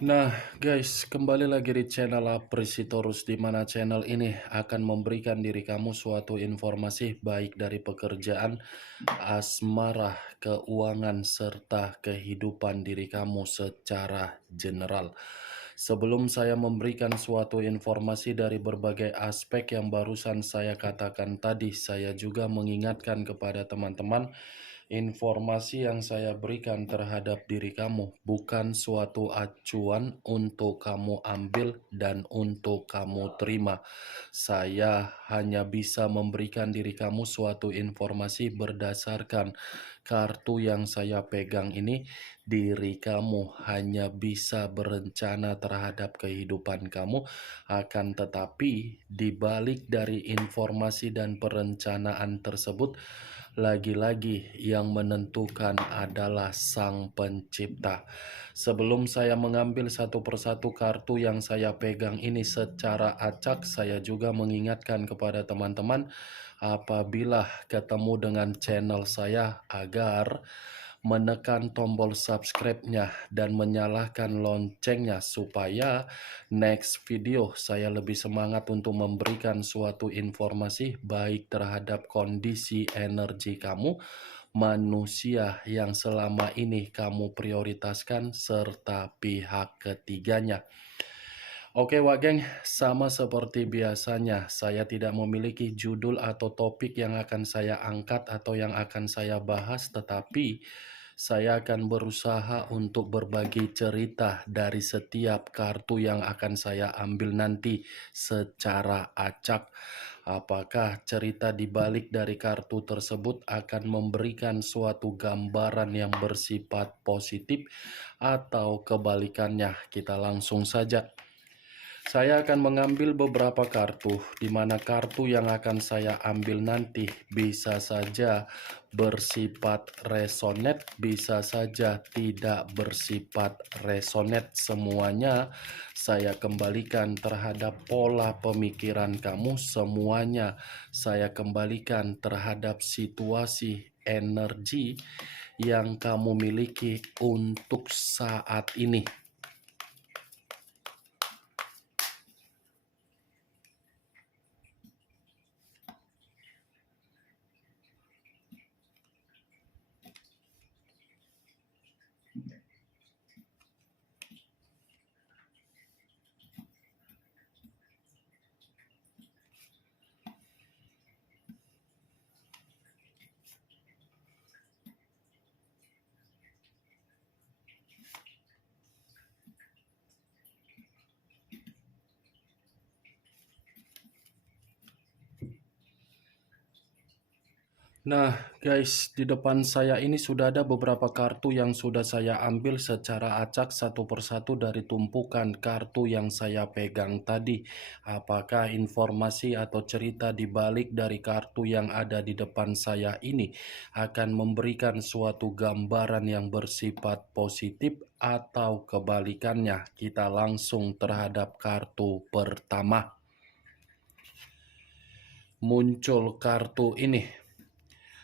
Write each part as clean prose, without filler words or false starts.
Nah, guys, kembali lagi di channel Apresitorus, di mana channel ini akan memberikan diri kamu suatu informasi baik dari pekerjaan, asmara, keuangan, serta kehidupan diri kamu secara general. Sebelum saya memberikan suatu informasi dari berbagai aspek yang barusan saya katakan tadi, saya juga mengingatkan kepada teman-teman, informasi yang saya berikan terhadap diri kamu bukan suatu acuan untuk kamu ambil dan untuk kamu terima. Saya hanya bisa memberikan diri kamu suatu informasi berdasarkan kartu yang saya pegang ini. Diri kamu hanya bisa berencana terhadap kehidupan kamu, akan tetapi di balik dari informasi dan perencanaan tersebut, lagi-lagi yang menentukan adalah Sang Pencipta. Sebelum saya mengambil satu persatu kartu yang saya pegang ini secara acak, saya juga mengingatkan kepada teman-teman apabila ketemu dengan channel saya agar menekan tombol subscribe-nya dan menyalakan loncengnya supaya next video saya lebih semangat untuk memberikan suatu informasi baik terhadap kondisi energi kamu, manusia yang selama ini kamu prioritaskan, serta pihak ketiganya. Oke Wak Geng, sama seperti biasanya, saya tidak memiliki judul atau topik yang akan saya angkat atau yang akan saya bahas, tetapi saya akan berusaha untuk berbagi cerita dari setiap kartu yang akan saya ambil nanti secara acak. Apakah cerita di balik dari kartu tersebut akan memberikan suatu gambaran yang bersifat positif atau kebalikannya? Kita langsung saja. Saya akan mengambil beberapa kartu, di mana kartu yang akan saya ambil nanti bisa saja bersifat resonate, bisa saja tidak bersifat resonate. Semuanya saya kembalikan terhadap pola pemikiran kamu, semuanya saya kembalikan terhadap situasi energi yang kamu miliki untuk saat ini. Nah guys, di depan saya ini sudah ada beberapa kartu yang sudah saya ambil secara acak satu persatu dari tumpukan kartu yang saya pegang tadi. Apakah informasi atau cerita di balik dari kartu yang ada di depan saya ini akan memberikan suatu gambaran yang bersifat positif atau kebalikannya? Kita langsung terhadap kartu pertama. Muncul kartu ini.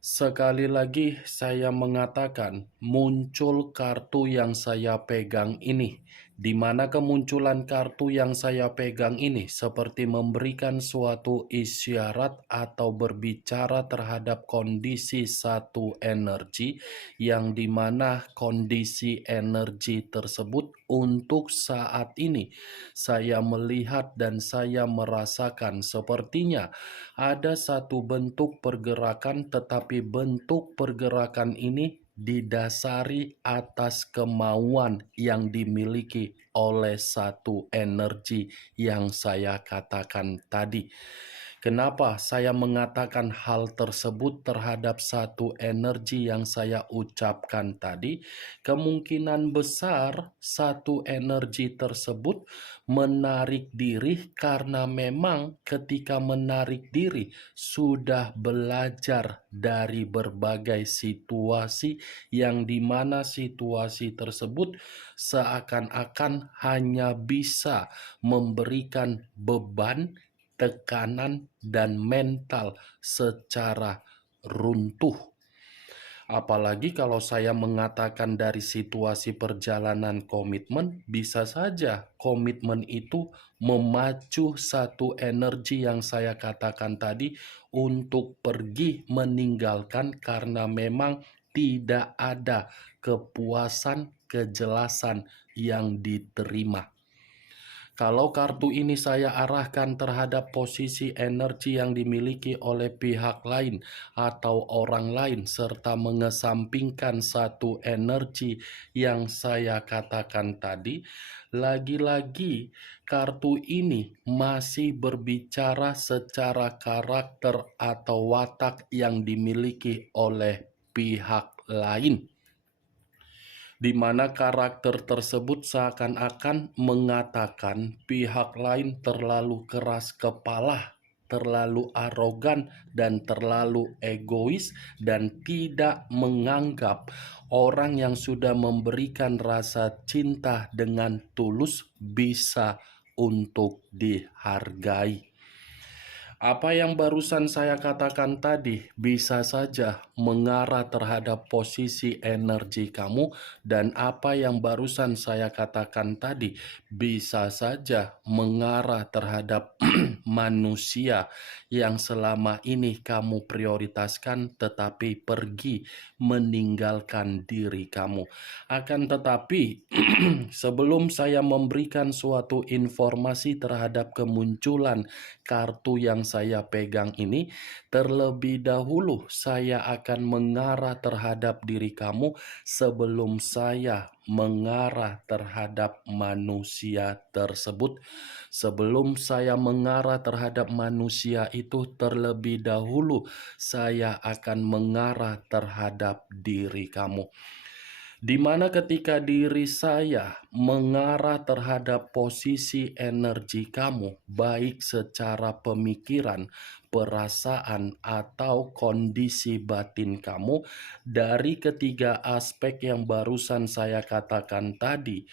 Sekali lagi saya mengatakan, muncul kartu yang saya pegang ini. Di mana kemunculan kartu yang saya pegang ini seperti memberikan suatu isyarat atau berbicara terhadap kondisi satu energi, yang dimana kondisi energi tersebut untuk saat ini saya melihat dan saya merasakan sepertinya ada satu bentuk pergerakan, tetapi bentuk pergerakan ini didasari atas kemauan yang dimiliki oleh satu energi yang saya katakan tadi. Kenapa saya mengatakan hal tersebut terhadap satu energi yang saya ucapkan tadi? Kemungkinan besar satu energi tersebut menarik diri karena memang ketika menarik diri sudah belajar dari berbagai situasi, yang dimana situasi tersebut seakan-akan hanya bisa memberikan beban, tekanan, dan mental secara runtuh. Apalagi kalau saya mengatakan dari situasi perjalanan komitmen, bisa saja komitmen itu memacu satu energi yang saya katakan tadi untuk pergi meninggalkan karena memang tidak ada kepuasan, kejelasan yang diterima. Kalau kartu ini saya arahkan terhadap posisi energi yang dimiliki oleh pihak lain atau orang lain, serta mengesampingkan satu energi yang saya katakan tadi, lagi-lagi kartu ini masih berbicara secara karakter atau watak yang dimiliki oleh pihak lain, di mana karakter tersebut seakan-akan mengatakan pihak lain terlalu keras kepala, terlalu arogan, dan terlalu egois, dan tidak menganggap orang yang sudah memberikan rasa cinta dengan tulus bisa untuk dihargai. Apa yang barusan saya katakan tadi bisa saja mengarah terhadap posisi energi kamu, dan apa yang barusan saya katakan tadi bisa saja mengarah terhadap manusia yang selama ini kamu prioritaskan tetapi pergi meninggalkan diri kamu. Akan tetapi sebelum saya memberikan suatu informasi terhadap kemunculan kartu yang saya pegang ini, terlebih dahulu saya akan mengarah terhadap diri kamu sebelum saya mengarah terhadap manusia tersebut. Sebelum saya mengarah terhadap manusia itu, terlebih dahulu saya akan mengarah terhadap diri kamu. Di mana ketika diri saya mengarah terhadap posisi energi kamu, baik secara pemikiran, perasaan, atau kondisi batin kamu, dari ketiga aspek yang barusan saya katakan tadi,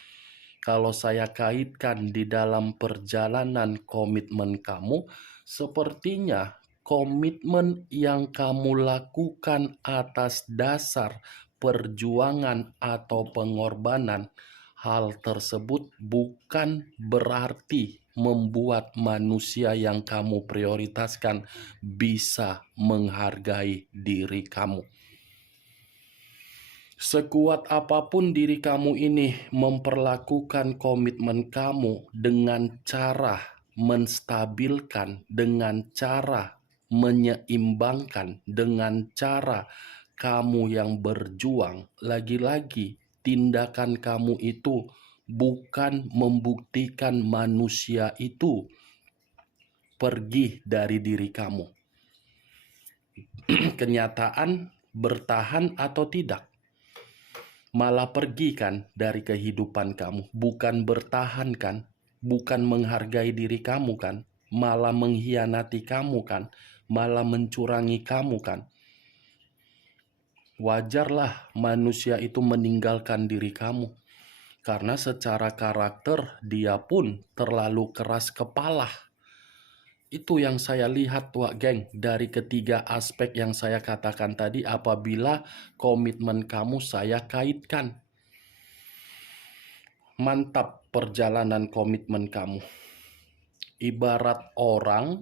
kalau saya kaitkan di dalam perjalanan komitmen kamu, sepertinya komitmen yang kamu lakukan atas dasar perjuangan atau pengorbanan, hal tersebut bukan berarti membuat manusia yang kamu prioritaskan bisa menghargai diri kamu. Sekuat apapun diri kamu ini memperlakukan komitmen kamu dengan cara menstabilkan, dengan cara menyeimbangkan, dengan cara kamu yang berjuang, lagi-lagi tindakan kamu itu bukan membuktikan manusia itu pergi dari diri kamu. Kenyataan bertahan atau tidak, malah pergi kan dari kehidupan kamu, bukan bertahan kan, bukan menghargai diri kamu kan, malah mengkhianati kamu kan, malah mencurangi kamu kan. Wajarlah manusia itu meninggalkan diri kamu, karena secara karakter dia pun terlalu keras kepala. Itu yang saya lihat, Wak Geng, dari ketiga aspek yang saya katakan tadi apabila komitmen kamu saya kaitkan. Mantap perjalanan komitmen kamu. Ibarat orang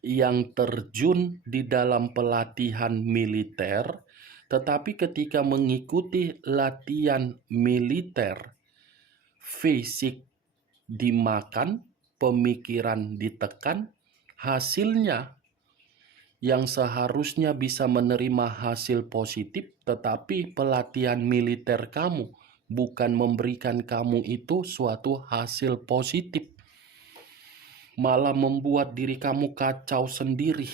yang terjun di dalam pelatihan militer, tetapi ketika mengikuti latihan militer, fisik dimakan, pemikiran ditekan, hasilnya yang seharusnya bisa menerima hasil positif, tetapi pelatihan militer kamu bukan memberikan kamu itu suatu hasil positif, malah membuat diri kamu kacau sendiri.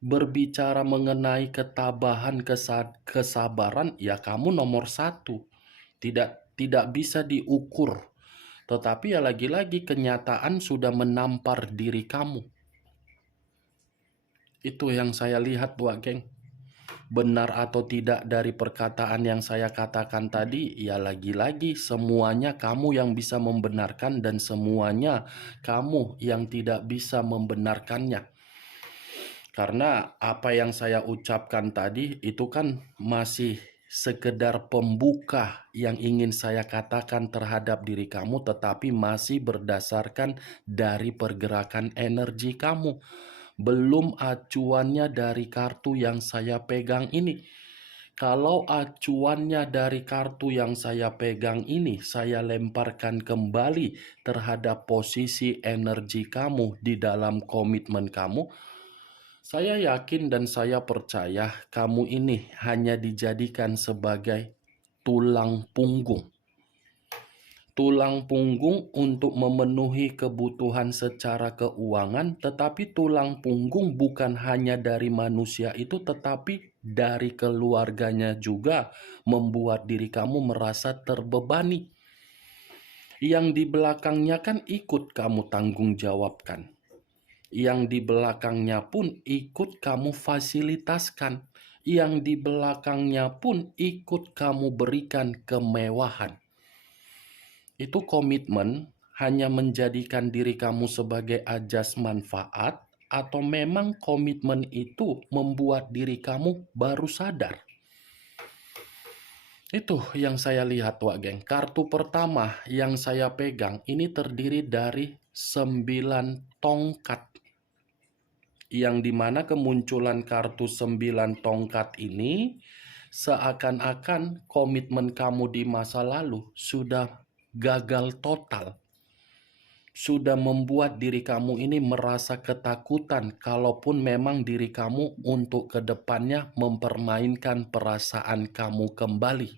Berbicara mengenai ketabahan, kesabaran, ya kamu nomor satu, tidak bisa diukur. Tetapi ya lagi-lagi kenyataan sudah menampar diri kamu. Itu yang saya lihat, Wak Geng. Benar atau tidak dari perkataan yang saya katakan tadi, ya lagi-lagi semuanya kamu yang bisa membenarkan dan semuanya kamu yang tidak bisa membenarkannya. Karena apa yang saya ucapkan tadi itu kan masih sekedar pembuka yang ingin saya katakan terhadap diri kamu, tetapi masih berdasarkan dari pergerakan energi kamu. Belum acuannya dari kartu yang saya pegang ini. Kalau acuannya dari kartu yang saya pegang ini, saya lemparkan kembali terhadap posisi energi kamu di dalam komitmen kamu. Saya yakin dan saya percaya kamu ini hanya dijadikan sebagai tulang punggung. Tulang punggung untuk memenuhi kebutuhan secara keuangan, tetapi tulang punggung bukan hanya dari manusia itu, tetapi dari keluarganya juga membuat diri kamu merasa terbebani. Yang di belakangnya kan ikut kamu tanggung jawabkan. Yang di belakangnya pun ikut kamu fasilitaskan. Yang di belakangnya pun ikut kamu berikan kemewahan. Itu komitmen hanya menjadikan diri kamu sebagai ajas manfaat, atau memang komitmen itu membuat diri kamu baru sadar? Itu yang saya lihat, Wak Geng. Kartu pertama yang saya pegang ini terdiri dari 9 tongkat. Yang dimana kemunculan kartu 9 tongkat ini seakan-akan komitmen kamu di masa lalu sudah gagal total. Sudah membuat diri kamu ini merasa ketakutan kalaupun memang diri kamu untuk kedepannya mempermainkan perasaan kamu kembali.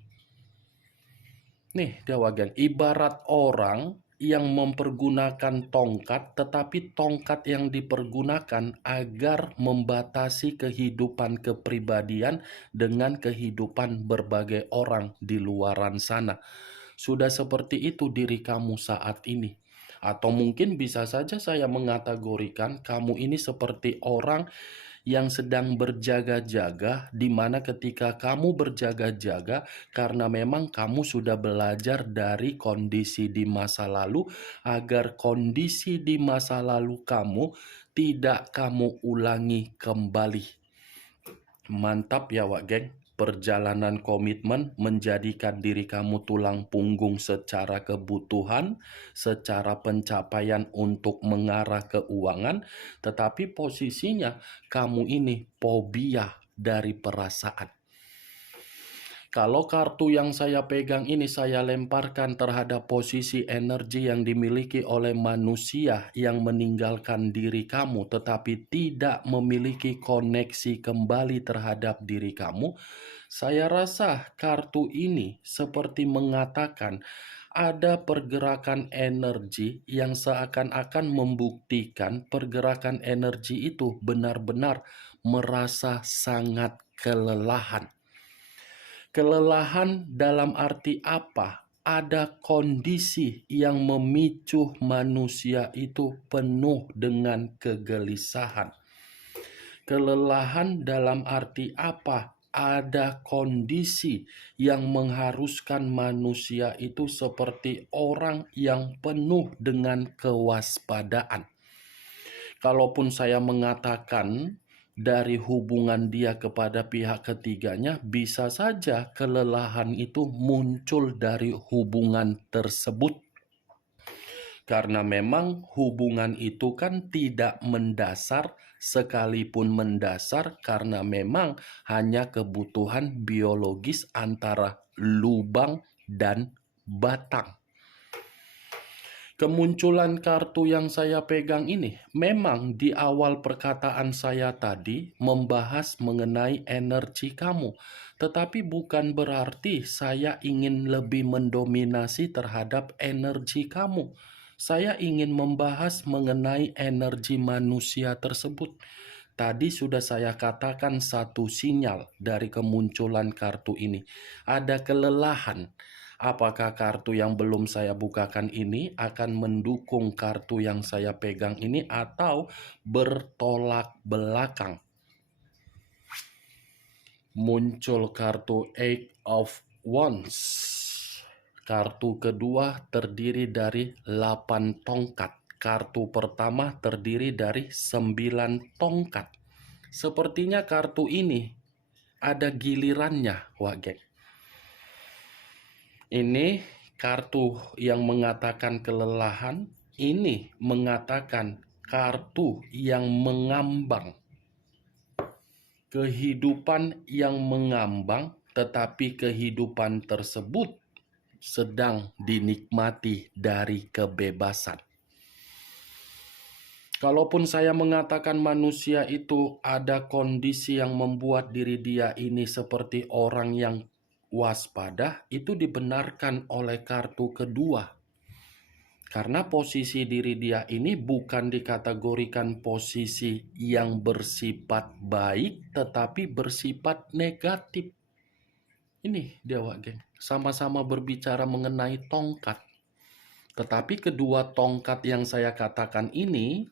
Nih, Dewagen, ibarat orang yang mempergunakan tongkat, tetapi tongkat yang dipergunakan agar membatasi kehidupan kepribadian dengan kehidupan berbagai orang di luaran sana. Sudah seperti itu diri kamu saat ini. Atau mungkin bisa saja saya mengategorikan kamu ini seperti orang yang sedang berjaga-jaga, di mana ketika kamu berjaga-jaga karena memang kamu sudah belajar dari kondisi di masa lalu, agar kondisi di masa lalu kamu tidak kamu ulangi kembali. Mantap ya, Wak Geng. Perjalanan komitmen menjadikan diri kamu tulang punggung secara kebutuhan, secara pencapaian untuk mengarah keuangan, tetapi posisinya kamu ini fobia dari perasaan. Kalau kartu yang saya pegang ini saya lemparkan terhadap posisi energi yang dimiliki oleh manusia yang meninggalkan diri kamu, tetapi tidak memiliki koneksi kembali terhadap diri kamu, saya rasa kartu ini seperti mengatakan ada pergerakan energi yang seakan-akan membuktikan pergerakan energi itu benar-benar merasa sangat kelelahan. Kelelahan dalam arti apa? Ada kondisi yang memicu manusia itu penuh dengan kegelisahan. Kelelahan dalam arti apa? Ada kondisi yang mengharuskan manusia itu seperti orang yang penuh dengan kewaspadaan. Kalaupun saya mengatakan dari hubungan dia kepada pihak ketiganya, bisa saja kelelahan itu muncul dari hubungan tersebut. Karena memang hubungan itu kan tidak mendasar, sekalipun mendasar karena memang hanya kebutuhan biologis antara lubang dan batang. Kemunculan kartu yang saya pegang ini memang di awal perkataan saya tadi membahas mengenai energi kamu, tetapi bukan berarti saya ingin lebih mendominasi terhadap energi kamu. Saya ingin membahas mengenai energi manusia tersebut. Tadi sudah saya katakan satu sinyal dari kemunculan kartu ini. Ada kelelahan. Apakah kartu yang belum saya bukakan ini akan mendukung kartu yang saya pegang ini atau bertolak belakang? Muncul kartu Eight of Wands. Kartu kedua terdiri dari 8 tongkat. Kartu pertama terdiri dari 9 tongkat. Sepertinya kartu ini ada gilirannya, Wak Geng. Ini kartu yang mengatakan kelelahan, ini mengatakan kartu yang mengambang. Kehidupan yang mengambang, tetapi kehidupan tersebut sedang dinikmati dari kebebasan. Kalaupun saya mengatakan manusia itu ada kondisi yang membuat diri dia ini seperti orang yang waspada, itu dibenarkan oleh kartu kedua. Karena posisi diri dia ini bukan dikategorikan posisi yang bersifat baik, tetapi bersifat negatif. Ini dia, Wak Geng. Sama-sama berbicara mengenai tongkat. Tetapi kedua tongkat yang saya katakan ini,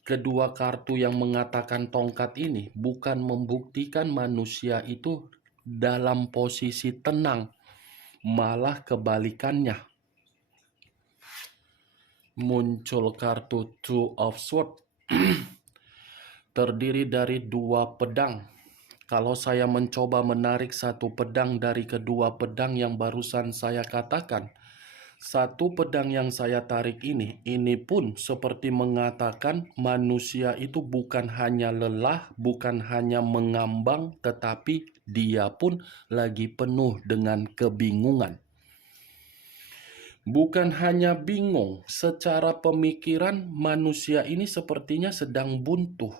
kedua kartu yang mengatakan tongkat ini bukan membuktikan manusia itu dalam posisi tenang, malah kebalikannya. Muncul kartu Two of Swords, terdiri dari dua pedang. Kalau saya mencoba menarik satu pedang dari kedua pedang yang barusan saya katakan, satu pedang yang saya tarik ini pun seperti mengatakan manusia itu bukan hanya lelah, bukan hanya mengambang, tetapi dia pun lagi penuh dengan kebingungan. Bukan hanya bingung, secara pemikiran manusia ini sepertinya sedang buntu.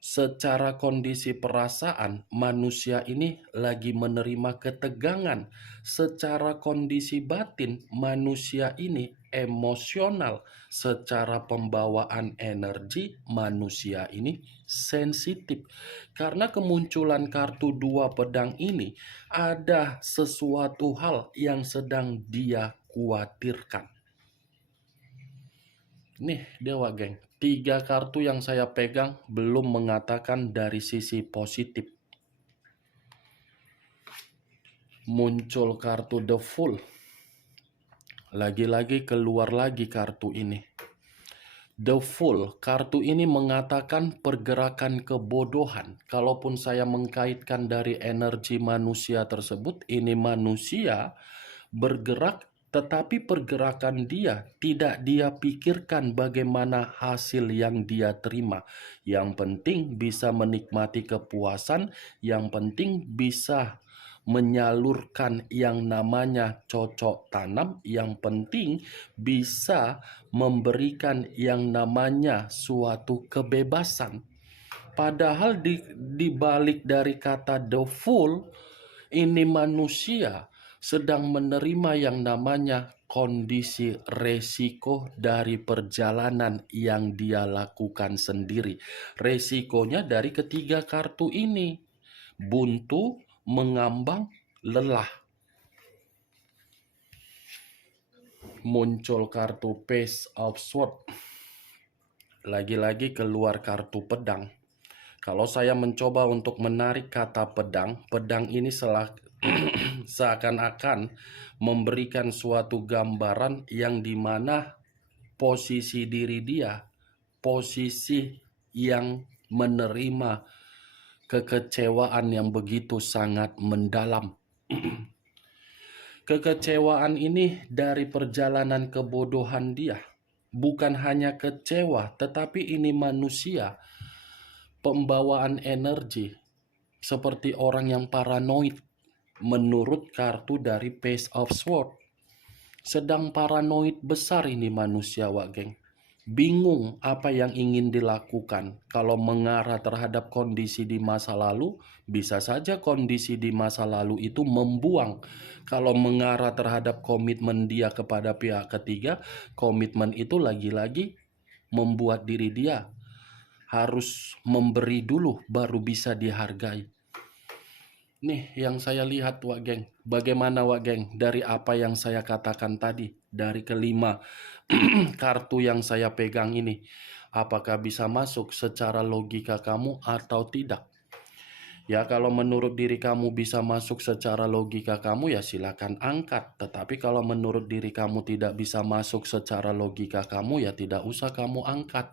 Secara kondisi perasaan, manusia ini lagi menerima ketegangan. Secara kondisi batin, manusia ini emosional. Secara pembawaan energi, manusia ini sensitif. Karena kemunculan kartu dua pedang ini, ada sesuatu hal yang sedang dia khawatirkan. Nih, Dewa Geng. 3 kartu yang saya pegang belum mengatakan dari sisi positif. Muncul kartu The Fool. Lagi-lagi keluar lagi kartu ini. The Fool, kartu ini mengatakan pergerakan kebodohan. Kalaupun saya mengkaitkan dari energi manusia tersebut, ini manusia bergerak, tetapi pergerakan dia tidak dia pikirkan bagaimana hasil yang dia terima. Yang penting bisa menikmati kepuasan, yang penting bisa menyalurkan yang namanya cocok tanam, yang penting bisa memberikan yang namanya suatu kebebasan. Padahal di balik dari kata the fool, ini manusia sedang menerima yang namanya kondisi resiko dari perjalanan yang dia lakukan sendiri. Resikonya dari ketiga kartu ini. Buntu, mengambang, lelah. Muncul kartu Page of Swords. Lagi-lagi keluar kartu pedang. Kalau saya mencoba untuk menarik kata pedang, pedang ini seakan-akan memberikan suatu gambaran yang dimana posisi diri dia, posisi yang menerima kekecewaan yang begitu sangat mendalam. Kekecewaan ini dari perjalanan kebodohan dia. Bukan hanya kecewa, tetapi ini manusia. Pembawaan energi seperti orang yang paranoid menurut kartu dari Page of Swords. Sedang paranoid besar ini manusia, Wak Geng. Bingung apa yang ingin dilakukan. Kalau mengarah terhadap kondisi di masa lalu, bisa saja kondisi di masa lalu itu membuang. Kalau mengarah terhadap komitmen dia kepada pihak ketiga, komitmen itu lagi-lagi membuat diri dia harus memberi dulu baru bisa dihargai. Nih yang saya lihat, Wak Geng. Bagaimana, Wak Geng, dari apa yang saya katakan tadi, dari kelima kartu yang saya pegang ini, apakah bisa masuk secara logika kamu atau tidak? Ya, kalau menurut diri kamu bisa masuk secara logika kamu, ya silakan angkat. Tetapi kalau menurut diri kamu tidak bisa masuk secara logika kamu, ya tidak usah kamu angkat.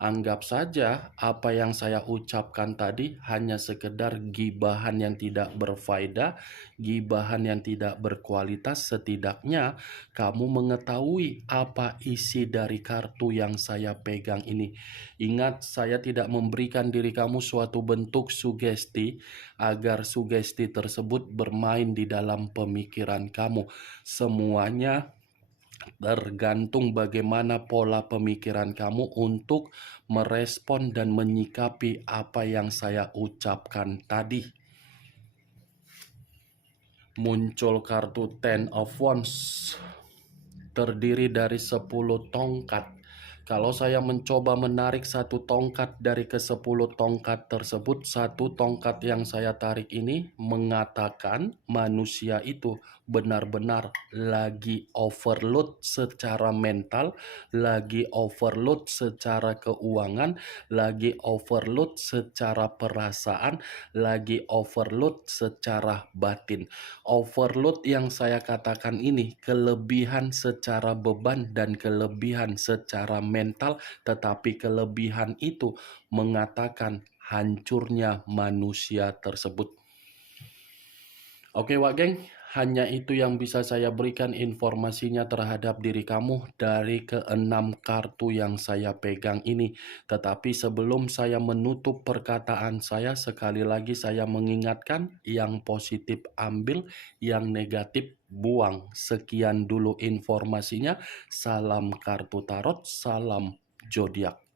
Anggap saja apa yang saya ucapkan tadi hanya sekedar gibahan yang tidak berfaedah, gibahan yang tidak berkualitas. Setidaknya kamu mengetahui apa isi dari kartu yang saya pegang ini. Ingat, saya tidak memberikan diri kamu suatu bentuk sugesti agar sugesti tersebut bermain di dalam pemikiran kamu. Semuanya tergantung bagaimana pola pemikiran kamu untuk merespon dan menyikapi apa yang saya ucapkan tadi. Muncul kartu Ten of Wands, terdiri dari 10 tongkat. Kalau saya mencoba menarik satu tongkat dari ke-10 tongkat tersebut, satu tongkat yang saya tarik ini mengatakan manusia itu benar-benar lagi overload secara mental, lagi overload secara keuangan, lagi overload secara perasaan, lagi overload secara batin. Overload yang saya katakan ini kelebihan secara beban dan kelebihan secara mental, tetapi kelebihan itu mengatakan hancurnya manusia tersebut. Oke Wak Geng, hanya itu yang bisa saya berikan informasinya terhadap diri kamu dari keenam kartu yang saya pegang ini. Tetapi sebelum saya menutup perkataan saya, sekali lagi saya mengingatkan, yang positif ambil, yang negatif buang. Sekian dulu informasinya. Salam kartu tarot, salam zodiak.